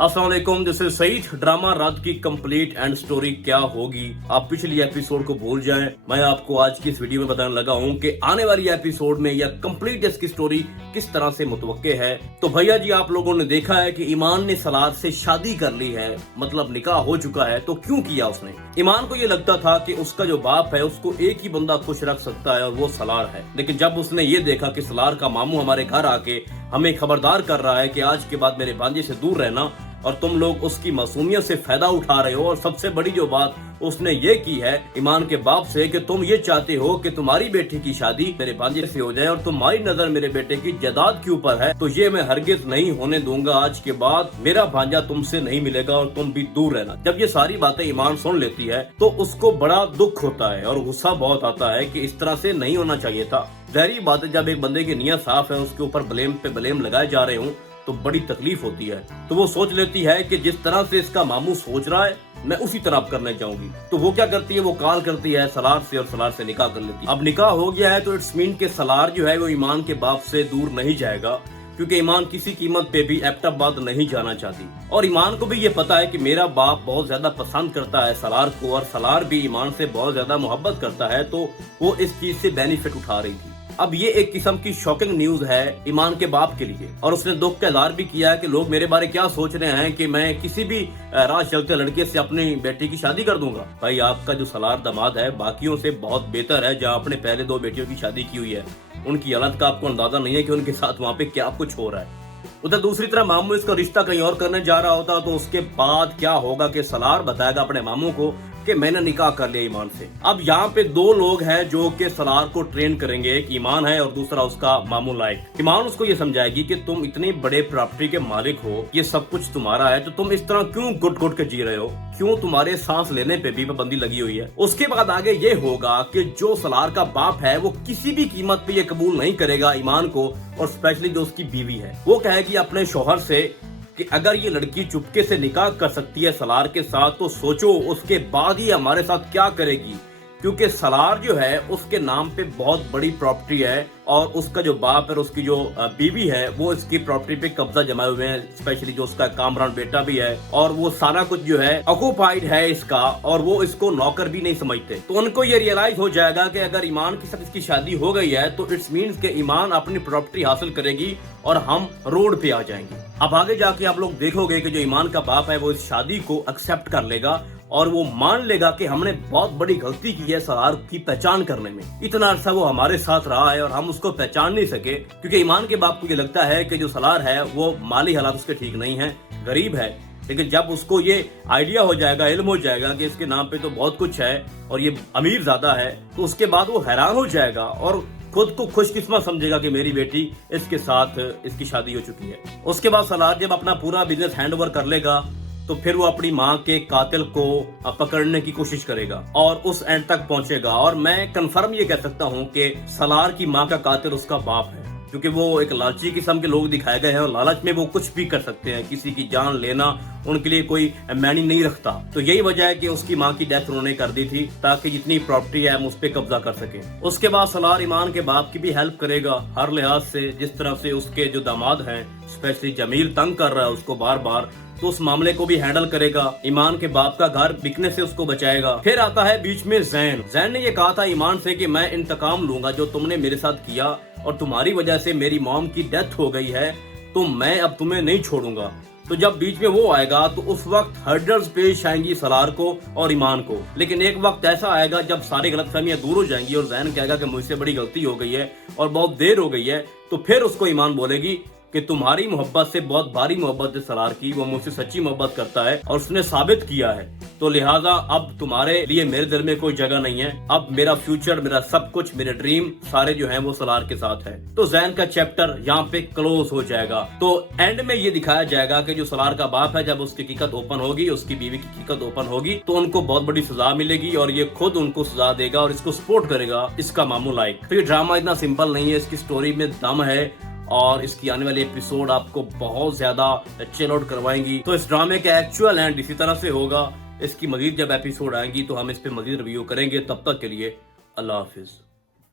अस्सलाम वालेकुम, this is Saeed. Drama रात की कंप्लीट एंड स्टोरी क्या होगी, आप पिछली एपिसोड को भूल जाएं। मैं आपको आज की इस वीडियो में बताने लगा हूं कि आने वाली एपिसोड में या कंप्लीट इसकी स्टोरी किस तरह से मुतवक्के है। तो भैया जी, आप लोगों ने देखा है कि ईमान ने सलार से शादी कर ली है, मतलब निकाह हो चुका है। तो क्यों किया उसने? ईमान को ये लगता था कि उसका जो बाप है उसको एक ही बंदा खुश रख सकता है और वो सलार है। लेकिन जब उसने ये देखा कि सलार का मामू हमारे घर आके हमें खबरदार कर रहा है कि आज के बाद मेरे भांजे से दूर रहना और तुम लोग उसकी मासूमियत से फायदा उठा रहे हो, और सबसे बड़ी जो बात उसने ये की है ईमान के बाप से कि तुम ये चाहते हो कि तुम्हारी बेटी की शादी मेरे भांजे से हो जाए और तुम्हारी नजर मेरे बेटे की जायदाद के ऊपर है, तो ये मैं हरगिज नहीं होने दूंगा। आज के बाद मेरा भांजा तुमसे नहीं मिलेगा और तुम भी दूर रहना। जब ये सारी बातें ईमान सुन लेती है तो उसको बड़ा दुख होता है और गुस्सा बहुत आता है कि इस तरह से नहीं होना चाहिए था। जाहिर बात है, जब एक बंदे की नीयत साफ है, उसके ऊपर ब्लेम पे ब्लेम लगाए जा रहे हूँ तो बड़ी तकलीफ होती है। तो वो सोच लेती है कि जिस तरह से इसका मामू सोच रहा है मैं उसी तरह अब करने जाऊंगी। तो वो क्या करती है, वो कॉल करती है सलार से और सलार से निकाह कर लेती है। अब निकाह हो गया है तो इट्स मीन के सलार जो है वो ईमान के बाप से दूर नहीं जाएगा, क्योंकि ईमान किसी कीमत पे भी एबटाबाद नहीं जाना चाहती। और ईमान को भी ये पता है कि मेरा बाप बहुत ज्यादा पसंद करता है सलार को और सलार भी ईमान से बहुत ज्यादा मोहब्बत करता है, तो वो इस चीज से बेनिफिट उठा रही थी। अब ये एक किस्म की शॉकिंग न्यूज है ईमान के बाप के लिए, और उसने दुख का इजहार भी किया है कि लोग मेरे बारे क्या सोच रहे हैं कि मैं किसी भी राह चलते लड़के से अपनी बेटी की शादी कर दूंगा। भाई, आपका जो सलार दामाद है बाकियों से बहुत बेहतर है। जहाँ आपने पहले 2 बेटियों की शादी की हुई है, उनकी हालत का आपको अंदाजा नहीं है कि उनके साथ वहाँ पे क्या कुछ हो रहा है। उधर दूसरी तरफ मामू इसका रिश्ता कहीं और करने जा रहा होता तो उसके बाद क्या होगा कि सलार बताएगा अपने मामू को कि मैंने निकाह कर लिया ईमान से। अब यहाँ पे 2 लोग हैं जो कि सलार को ट्रेन करेंगे, एक ईमान है और दूसरा उसका मामू लाइक। ईमान उसको ये समझाएगी कि तुम इतने बड़े प्रॉपर्टी के मालिक हो, ये सब कुछ तुम्हारा है, तो तुम इस तरह क्यों घुट घुट के जी रहे हो, क्यों तुम्हारे सांस लेने पे भी पाबंदी लगी हुई है। उसके बाद आगे ये होगा कि जो सलार का बाप है वो किसी भी कीमत पे ये कबूल नहीं करेगा ईमान को, और स्पेशली जो उसकी बीवी है वो कहेगी अपने शोहर से कि अगर ये लड़की चुपके से निकाह कर सकती है सलार के साथ तो सोचो उसके बाद ही हमारे साथ क्या करेगी, क्योंकि सलार जो है उसके नाम पे बहुत बड़ी प्रॉपर्टी है और उसका जो बाप है और उसकी जो बीवी है वो इसकी प्रॉपर्टी पे कब्जा जमाए हुए हैं। स्पेशली जो उसका कामरान बेटा भी है, और वो सारा कुछ जो है ऑक्यूपाइड है इसका, और वो इसको नौकर भी नहीं समझते। तो उनको ये रियलाइज हो जाएगा कि अगर ईमान के साथ इसकी शादी हो गई है तो इट्स मीन्स के ईमान अपनी प्रॉपर्टी हासिल करेगी और हम रोड पे आ जाएंगे। अब आगे जाके आप लोग देखोगे कि जो ईमान का बाप है वो इस शादी को एक्सेप्ट कर लेगा और वो मान लेगा कि हमने बहुत बड़ी गलती की है सलार की पहचान करने में। इतना अरसा वो हमारे साथ रहा है और हम उसको पहचान नहीं सके, क्योंकि ईमान के बाप को ये लगता है कि जो सलार है वो माली हालात उसके ठीक नहीं है, गरीब है। लेकिन जब उसको ये आइडिया हो जाएगा, इल्म हो जाएगा कि इसके नाम पे तो बहुत कुछ है और ये अमीर ज्यादा है, तो उसके बाद वो हैरान हो जाएगा और खुद को खुशकिस्मत समझेगा कि मेरी बेटी इसके साथ इसकी शादी हो चुकी है। उसके बाद सलार जब अपना पूरा बिजनेस हैंड ओवर कर लेगा तो फिर वो अपनी माँ के कातिल को पकड़ने की कोशिश करेगा और उस एंड तक पहुंचेगा। और मैं कंफर्म ये कह सकता हूँ कि सलार की माँ का कातिल उसका बाप है, क्योंकि वो एक लालची किस्म के लोग दिखाए गए हैं और लालच में वो कुछ भी कर सकते हैं। किसी की जान लेना उनके लिए कोई मायने नहीं रखता। तो यही वजह है कि उसकी माँ की डेथ उन्होंने कर दी थी ताकि जितनी प्रॉपर्टी है हम उस पर कब्जा कर सके। उसके बाद सलार ईमान के बाप की भी हेल्प करेगा हर लिहाज से। जिस तरह से उसके जो दामाद हैं स्पेशली जमील तंग कर रहा है उसको बार बार, तो उस मामले को भी हैंडल करेगा। ईमान के बाप का घर बिकने से उसको बचाएगा। फिर आता है बीच में जैन। जैन ने ये कहा था ईमान से कि मैं इंतकाम लूंगा जो तुमने मेरे साथ किया, और तुम्हारी वजह से मेरी मॉम की डेथ हो गई है, तो मैं अब तुम्हें नहीं छोड़ूंगा। तो जब बीच में वो आएगा तो उस वक्त हर्डल्स पेश आएंगी सलार को और ईमान को। लेकिन एक वक्त ऐसा आएगा जब सारी गलतफहमियां दूर हो जाएंगी और जैन कहेगा कि मुझसे बड़ी गलती हो गई है और बहुत देर हो गई है, तो फिर उसको ईमान बोलेगी कि तुम्हारी मोहब्बत से बहुत भारी मोहब्बत है सलार की, वो मुझसे सच्ची मोहब्बत करता है और उसने साबित किया है, तो लिहाजा अब तुम्हारे लिए मेरे दिल में कोई जगह नहीं है। अब मेरा फ्यूचर, मेरा सब कुछ, मेरे ड्रीम सारे जो हैं वो सलार के साथ है। तो जैन का चैप्टर यहाँ पे क्लोज हो जाएगा। तो एंड में ये दिखाया जाएगा कि जो सलार का बाप है जब उसकी हकीकत ओपन होगी, उसकी बीवी की हकीकत ओपन होगी, तो उनको बहुत बड़ी सजा मिलेगी और ये खुद उनको सजा देगा और इसको सपोर्ट करेगा इसका मामू लाइक। तो ये ड्रामा इतना सिंपल नहीं है, इसकी स्टोरी में दम है और इसकी आने वाली एपिसोड आपको बहुत ज्यादा चिल आउट करवाएंगी। तो इस ड्रामे का एक्चुअल एंड इसी तरह से होगा। इसकी मजीद जब एपिसोड आएंगी तो हम इस पे मजीद रिव्यू करेंगे। तब तक के लिए अल्लाह हाफिज।